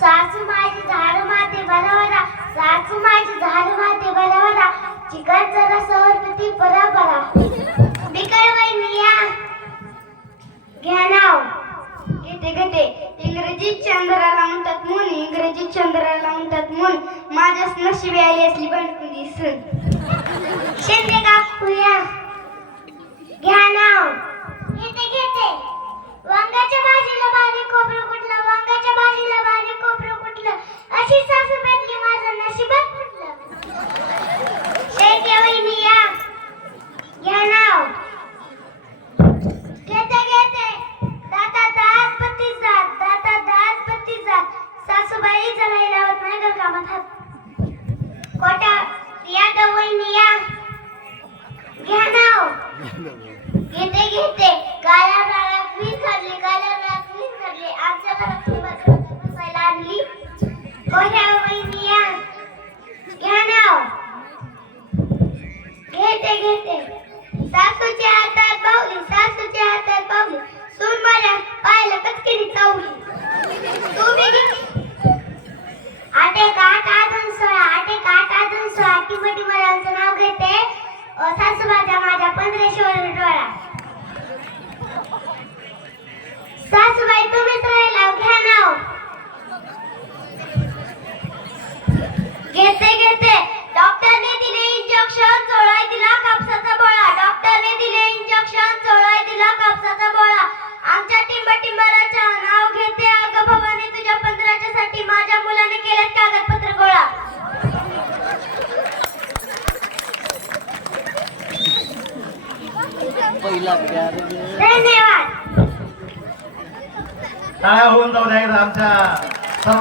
सासू माझी झाड माते बरोबरा, सासू माझी झाड माते बरोबरा, चिकन जरा सवरपती बरोबरा. बिकळ वैनिया घ्या नाव. घेते घेते. इंग्रजीत चंद्राला म्हणतात मून, इंग्रजीत चंद्राला म्हणतात मून. माझ्याच नशिबी आली असली बंडकुंदी सून. शेंदे कापूया घ्या नाव. घेते घेते. वांग्याच्या भाजीला बारीक खोबरं कुठलं, वांग्याच्या भाजीला बारीक खोबरं कुठलं, अशी सासू भेटली माझं नशिबात फुटलं. शेंदे वैनिया घ्या नाव. घेते घेते. दाता दात पत्ती जात, दाता दात पत्ती जात, सासूबाई जलाई लावत नाही घर कामात हात. कोटा यादव वैनिया घ्या नाव. घेते घेते. काल्या राळात वीज घडली, काल्या राळात वीज घडली, आमच्या घरात सुंदर बसायला आणली. कोटा वैनिया घ्या नाव. घेते घेते. सासूच्या हातात बाहुली, सासूच्या हातात बाहुली, सून माझ्या पायाला कचकिनी चावली. तू बी घे. आटे काट आधन सोळा, आटे काट आधन सोळा, टिमटी मरांचं नाव घेते. सासूबाजा माझ्या 1500 डोळा. सासूबाई तुम्हीच राहिला घ्या नाव. घेते घेते. डॉक्टरने दिले इंजेक्शन, चोळाय दिला कापसाचा बोळा, डॉक्टरने दिले इंजेक्शन, चोळाय दिला कापसाचा बोळा. आमच्या टिंबटिंबराच्या नाव घेते. अगं भवानी तुझ्या 15च्या साठी माझ्या मुलाने केलेत कागदपत्र गोळा. पहिला प्यार. धन्यवाद. टाळ्या होऊन जाऊ द्या आमच्या सर्व